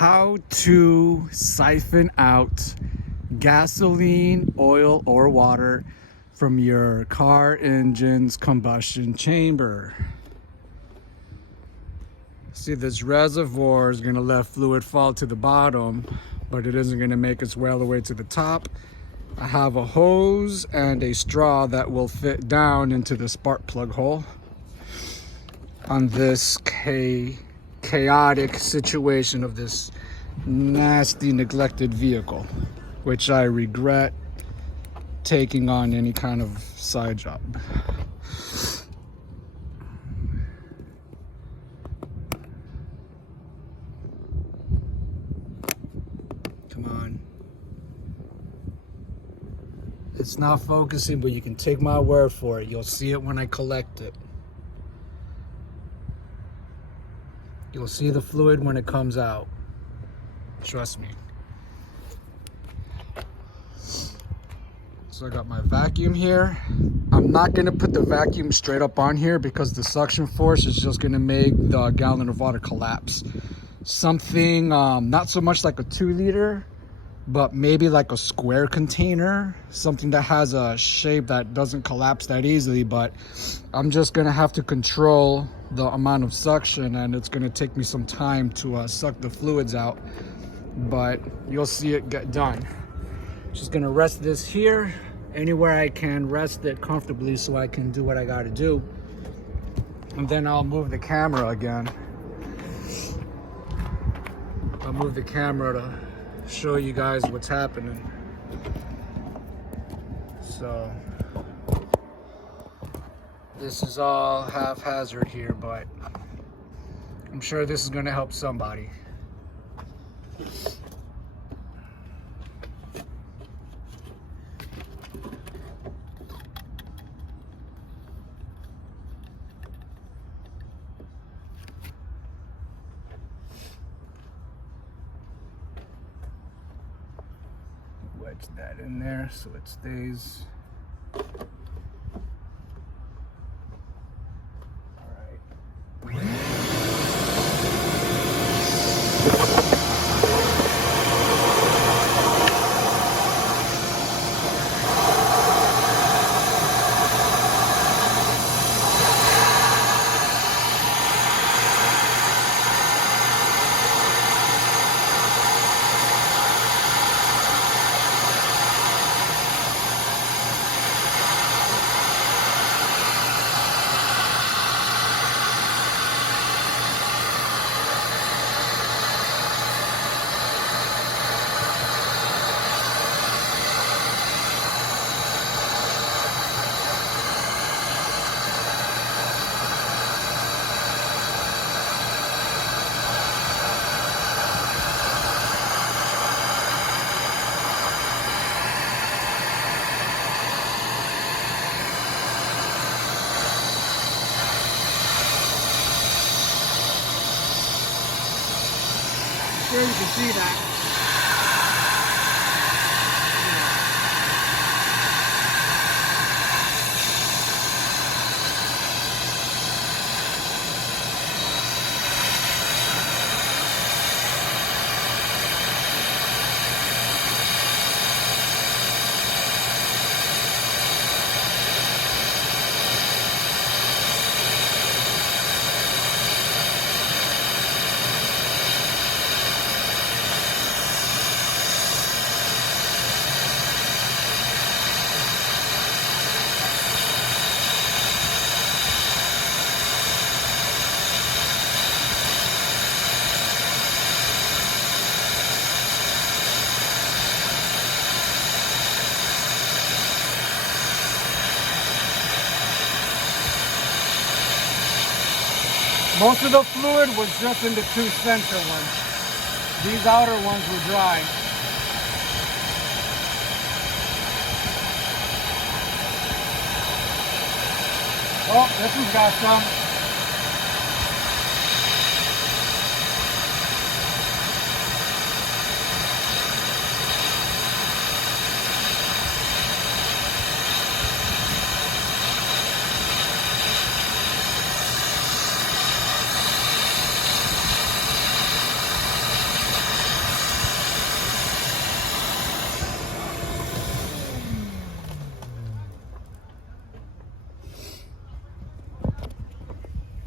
how to siphon out gasoline, oil, or water from your car engine's combustion chamber. See, this reservoir is going to let fluid fall to the bottom, but it isn't going to make its way all the way to the top. I have a hose and a straw that will fit down into the spark plug hole on this chaotic situation of this nasty, neglected vehicle, which I regret taking on any kind of side job. Come on. It's not focusing, but you can take my word for it. You'll see it when I collect it. You'll see the fluid when it comes out. Trust me. So I got my vacuum here. I'm not gonna put the vacuum straight up on here because the suction force is just gonna make the gallon of water collapse. Something, not so much like a 2-liter, but maybe like a square container, something that has a shape that doesn't collapse that easily. But I'm just gonna have to control the amount of suction, and it's gonna take me some time to suck the fluids out, but you'll see it get done. Just gonna rest this here, anywhere I can rest it comfortably so I can do what I gotta do, and then I'll move the camera again. I'll move the camera to show you guys what's happening. So this is all haphazard here, but I'm sure this is gonna help somebody. Wedge that in there so it stays. Sure, you can see that. Most of the fluid was just in the 2 center ones. These outer ones were dry. Oh, this one's got some.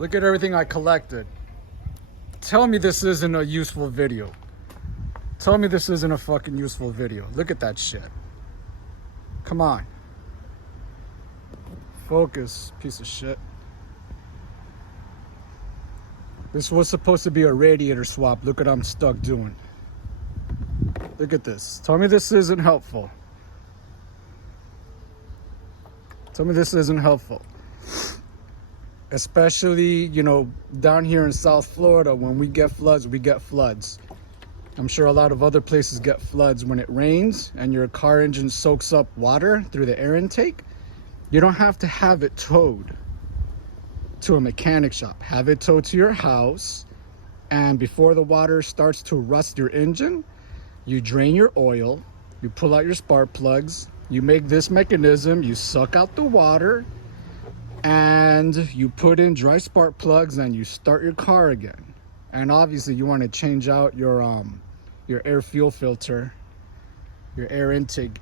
Look at everything I collected. Tell me this isn't a useful video. Tell me this isn't a fucking useful video. Look at that shit. Come on. Focus, piece of shit. This was supposed to be a radiator swap. Look what I'm stuck doing. Look at this. Tell me this isn't helpful. Tell me this isn't helpful. Especially, you know, down here in South Florida, when we get floods, we get floods. I'm sure a lot of other places get floods when it rains and your car engine soaks up water through the air intake. You don't have to have it towed to a mechanic shop. Have it towed to your house, and before the water starts to rust your engine, you drain your oil, you pull out your spark plugs, you make this mechanism, you suck out the water, and you put in dry spark plugs and you start your car again. And obviously you want to change out your air fuel filter, your air intake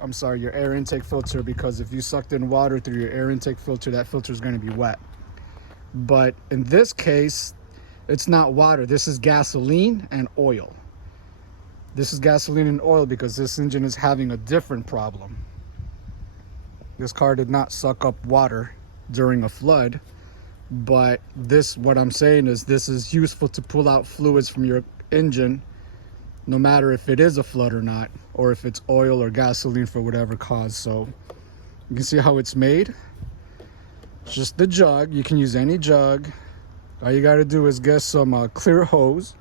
filter, because if you sucked in water through your air intake filter, that filter is going to be wet. But in this case, it's not water. This is gasoline and oil. This is gasoline and oil because this engine is having a different problem. This car did not suck up water during a flood, but what I'm saying is this is useful to pull out fluids from your engine, no matter if it is a flood or not, or if it's oil or gasoline for whatever cause. So you can see how it's made. It's just the jug. You can use any jug. All you got to do is get some clear hose,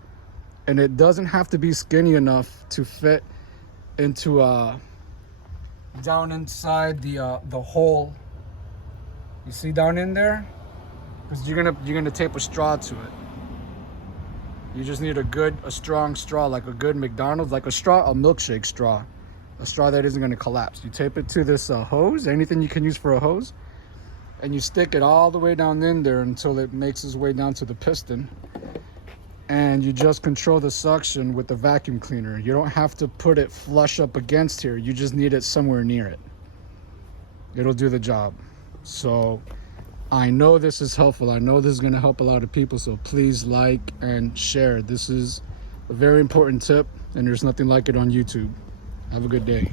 and it doesn't have to be skinny enough to fit into down inside the hole. You see down in there? Because you're gonna tape a straw to it. You just need a strong straw, like a good McDonald's, like a milkshake straw, a straw that isn't gonna collapse. You tape it to this hose, anything you can use for a hose, and you stick it all the way down in there until it makes its way down to the piston. And you just control the suction with the vacuum cleaner. You don't have to put it flush up against here. You just need it somewhere near it. It'll do the job. So I know this is helpful. I know this is going to help a lot of people. So please like and share. This is a very important tip, and there's nothing like it on YouTube. Have a good day.